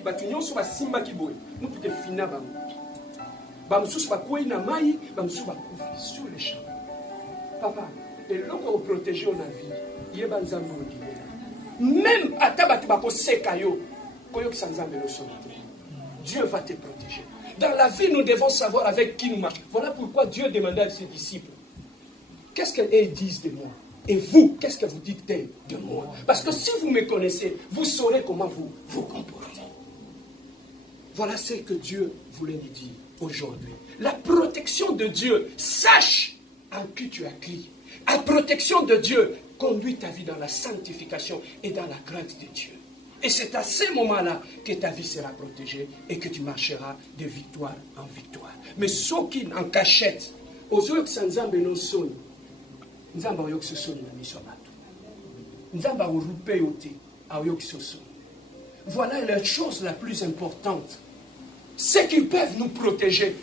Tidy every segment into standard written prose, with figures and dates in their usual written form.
Batu nyonso basimba kiboy. Mutu te fina bango. Bamsusu bakwei na mai, bamsusu bakufi sur les champs. Papa, et l'on protéger on a vie. Yeba nzambe odimela. Même ata batu bako seka yo, koyo ki sanzambe no solite. Dieu va te protéger. Dans la vie, nous devons savoir avec qui nous marchons. Voilà pourquoi Dieu demandait à ses disciples, qu'est-ce qu'ils disent de moi? Et vous, qu'est-ce que vous dites de moi? Parce que si vous me connaissez, vous saurez comment vous comportez. Voilà ce que Dieu voulait nous dire aujourd'hui. La protection de Dieu, sache en qui tu as crié. La protection de Dieu, conduit ta vie dans la sanctification et dans la crainte de Dieu. Et c'est à ce moment-là que ta vie sera protégée et que tu marcheras de victoire en victoire. Mais ceux qui en cachette, aux autres sans Nzambe no soni, Nzamba oyok se soni na miso bato. Nzamba orupe yote, oyok se soni. Voilà la chose la plus importante. C'est qu'ils peuvent nous protéger.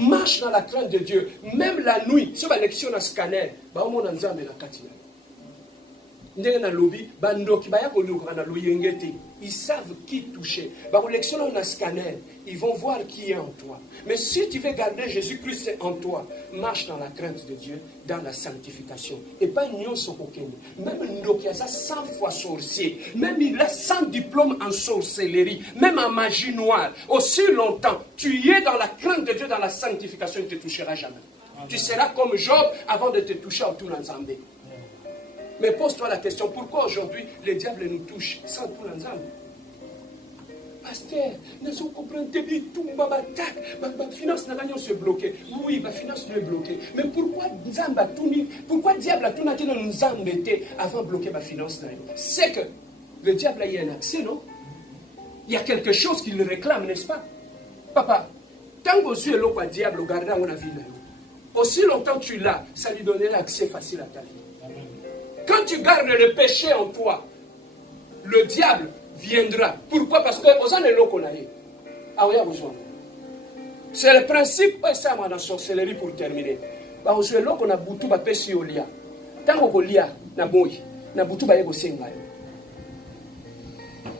Marche dans la crainte de Dieu. Même la nuit, si on a l'élection dans scanner, on a Nzambe na katina. Ils savent qui toucher. Ils vont voir qui est en toi. Mais si tu veux garder Jésus-Christ en toi, marche dans la crainte de Dieu, dans la sanctification. Et pas une sokokeni. Même Ndokia, ça 100 fois sorcier. Même il a 100 diplômes en sorcellerie. Même en magie noire. Aussi longtemps, tu es dans la crainte de Dieu, dans la sanctification, il ne te touchera jamais. Amen. Tu seras comme Job avant de te toucher autour d'ensemble. Mais pose-toi la question, pourquoi aujourd'hui les diables nous touchent sans tout l'ensemble? Pasteur, nous comprenons tout, ma finance n'a rien se bloquer. Oui, ma finance est bloquée. Mais pourquoi le diable a tout nous embêter avant de bloquer ma finance? C'est que le diable a eu un accès, non? Il y a quelque chose qu'il réclame, n'est-ce pas? Papa, tant que tu es là, le diable gardera mon avis. Aussi longtemps que tu l'as, ça lui donnera accès facile à ta vie. Quand tu gardes le péché en toi, le diable viendra. Pourquoi? Parce que c'est le principe, ça dans la sorcellerie pour terminer.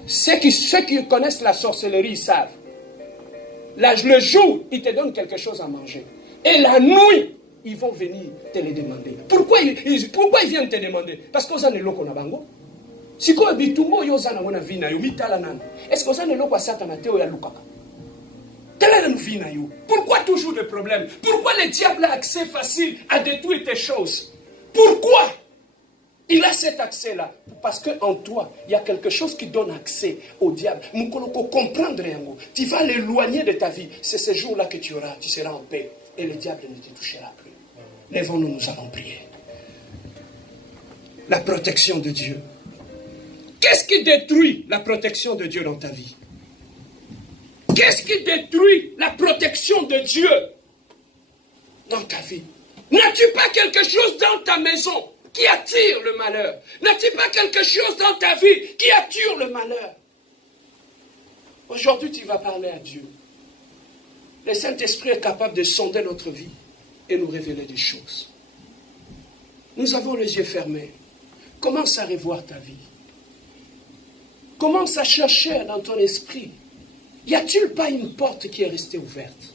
Ceux qui connaissent la sorcellerie, ils savent. Le jour, ils te donnent quelque chose à manger. Et la nuit, ils vont venir te le demander. Pourquoi ils viennent te demander? Parce que vous avez l'eau qu'on a bango. Si vous avez tout yo zana wana vina yo mitala nan. Est-ce que vous avez l'eau kwa satana teo ya lukaka? Telle vina yo. Pourquoi toujours des problèmes? Pourquoi le diable a accès facile à détruire tes choses? Pourquoi il a cet accès-là? Parce qu'en toi, il y a quelque chose qui donne accès au diable. Comprendre tu vas l'éloigner de ta vie. C'est ce jour-là que tu seras en paix. Et le diable ne te touchera plus. Lèvons-nous, nous allons prier. La protection de Dieu. Qu'est-ce qui détruit la protection de Dieu dans ta vie? Qu'est-ce qui détruit la protection de Dieu dans ta vie? N'as-tu pas quelque chose dans ta maison qui attire le malheur? N'as-tu pas quelque chose dans ta vie qui attire le malheur? Aujourd'hui, tu vas parler à Dieu. Le Saint-Esprit est capable de sonder notre vie et nous révéler des choses. Nous avons les yeux fermés. Commence à revoir ta vie. Commence à chercher dans ton esprit. Y a-t-il pas une porte qui est restée ouverte?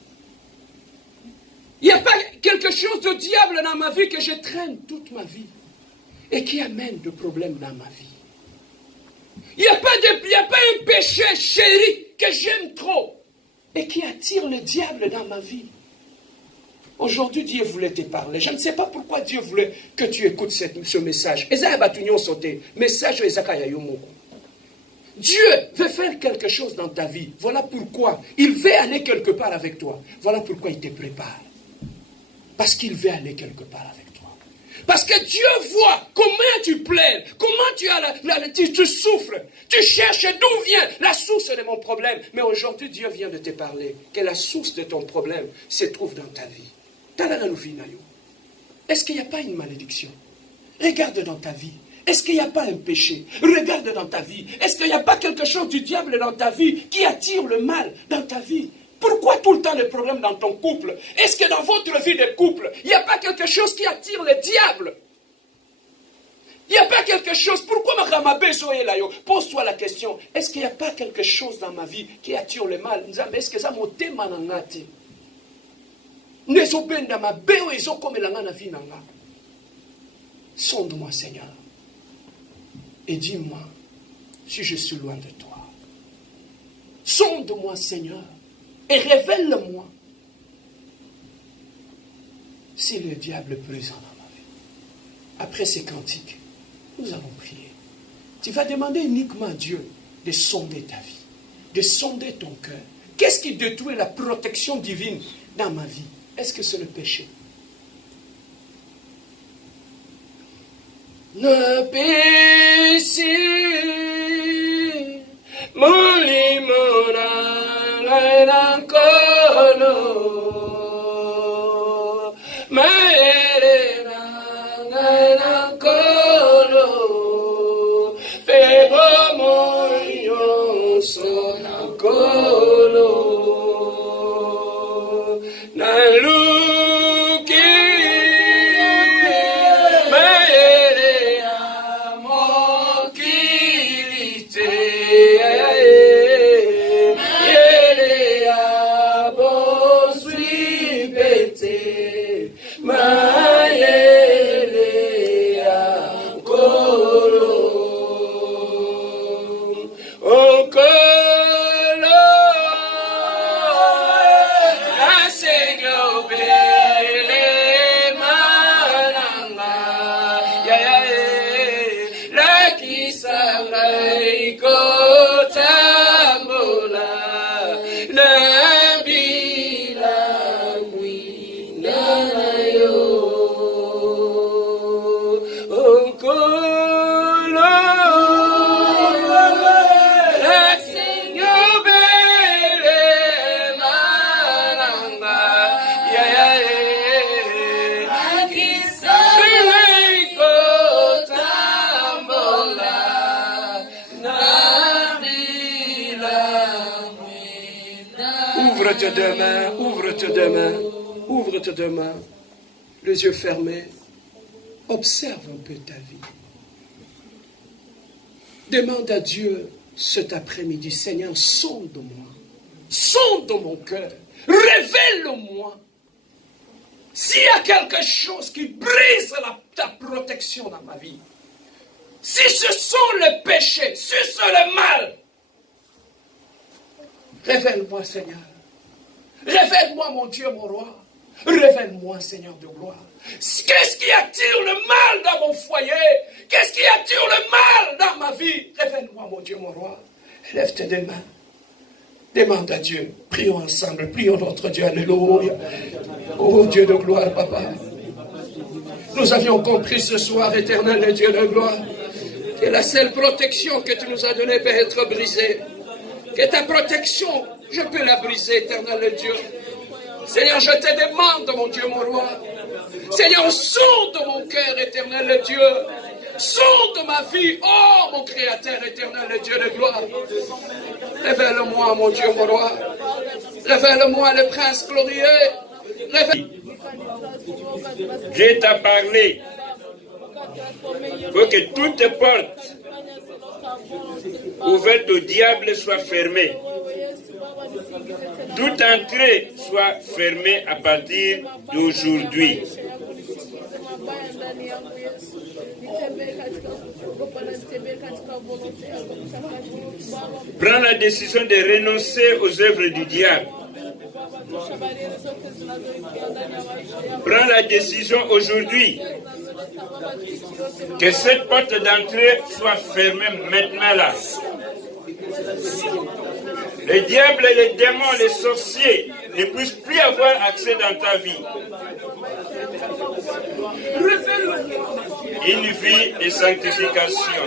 Il n'y a pas quelque chose de diable dans ma vie que je traîne toute ma vie et qui amène des problèmes dans ma vie. Il n'y a pas un péché chéri que j'aime trop et qui attire le diable dans ma vie. Aujourd'hui, Dieu voulait te parler. Je ne sais pas pourquoi Dieu voulait que tu écoutes ce message. Dieu veut faire quelque chose dans ta vie. Voilà pourquoi il veut aller quelque part avec toi. Voilà pourquoi il te prépare. Parce qu'il veut aller quelque part avec toi. Parce que Dieu voit comment tu plaides, comment tu souffres. Tu cherches d'où vient la source de mon problème. Mais aujourd'hui, Dieu vient de te parler que la source de ton problème se trouve dans ta vie. Est-ce qu'il n'y a pas une malédiction? Regarde dans ta vie. Est-ce qu'il n'y a pas un péché? Regarde dans ta vie. Est-ce qu'il n'y a pas quelque chose du diable dans ta vie qui attire le mal dans ta vie? Pourquoi tout le temps les problèmes dans ton couple? Est-ce que dans votre vie de couple, il n'y a pas quelque chose qui attire le diable? Il n'y a pas quelque chose. Pourquoi ma besoin est là? Pose-toi la question. Est-ce qu'il n'y a pas quelque chose dans ma vie qui attire le mal? Est-ce que ça m'a été manangati? Nezobenda ma beo ezo comme la na vie nanga. Sonde-moi, Seigneur. Et dis-moi si je suis loin de toi. Sonde-moi, Seigneur. Et révèle-moi si le diable est présent dans ma vie. Après ces cantiques, nous allons prier. Tu vas demander uniquement à Dieu de sonder ta vie, de sonder ton cœur. Qu'est-ce qui détruit la protection divine dans ma vie? Est-ce que c'est le péché? Le péché, mon limoral, un colo, ma Ouvre-te demain, ouvre-te demain, ouvre-te demain, les yeux fermés, observe un peu ta vie. Demande à Dieu cet après-midi, Seigneur, sonde-moi, sonde mon cœur, révèle-moi. S'il y a quelque chose qui brise ta protection dans ma vie, si ce sont les péchés, si c'est le mal, révèle-moi, Seigneur. Révèle-moi, mon Dieu, mon roi. Révèle-moi, Seigneur de gloire. Qu'est-ce qui attire le mal dans mon foyer? Qu'est-ce qui attire le mal dans ma vie? Révèle-moi, mon Dieu, mon roi. Lève tes deux mains. Demande à Dieu. Prions ensemble. Prions notre Dieu. Alléluia. Oh Dieu de gloire, papa. Nous avions compris ce soir, éternel Dieu de gloire, que la seule protection que tu nous as donnée peut être brisée. Que ta protection, je peux la briser, éternel Dieu. Seigneur, je te demande, mon Dieu, mon roi. Seigneur, sonde mon cœur, éternel Dieu. Sonde ma vie, oh mon Créateur, éternel Dieu de gloire. Révèle-moi, mon Dieu, mon roi. Révèle-moi le Prince glorieux. Dieu t'a parlé. Il faut que toutes les portes ouvertes au diable soient fermées. Toute entrée soit fermée à partir d'aujourd'hui. Prends la décision de renoncer aux œuvres du diable. Prends la décision aujourd'hui que cette porte d'entrée soit fermée maintenant là. Le diable, les démons, les sorciers ne puissent plus avoir accès dans ta vie. Une vie de sanctification.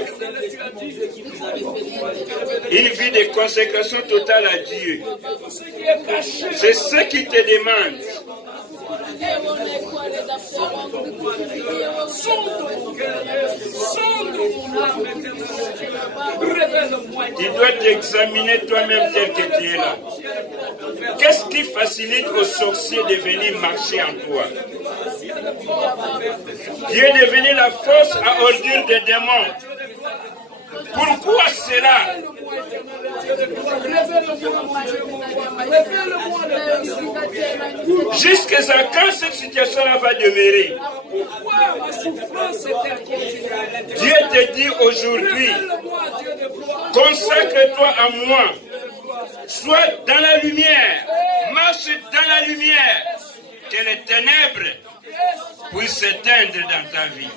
Une vie de consécration totale à Dieu. C'est ce qu'il te demande. Tu dois t'examiner toi-même tel que tu es là. Qu'est-ce qui facilite aux sorciers de venir marcher en toi? Dieu est devenu la force à ordure des démons. Pourquoi cela? Jusqu'à quand cette situation-là va demeurer? Dieu te dit aujourd'hui, consacre-toi à moi. Sois dans la lumière. Marche dans la lumière. Que les ténèbres puissent s'éteindre dans ta vie.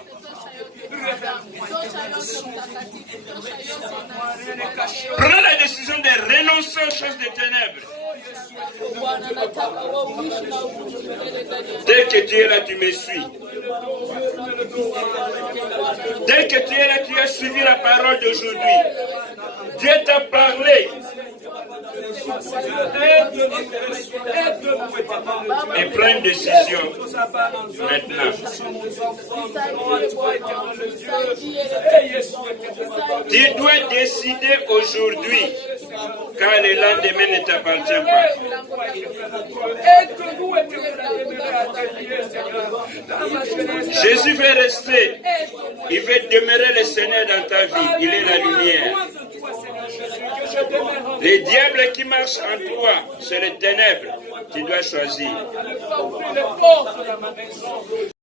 Prends la décision de renoncer aux choses des ténèbres. Dès que tu es là, tu me suis. Dès que tu es là, tu as suivi la parole d'aujourd'hui. Dieu t'a parlé. Et prends une décision maintenant. Tu dois décider aujourd'hui, car le lendemain ne t'appartient pas. Jésus veut rester. Il veut demeurer le Seigneur dans ta vie. Il est la lumière. Les diables qui marchent en toi, c'est les ténèbres. Tu dois choisir.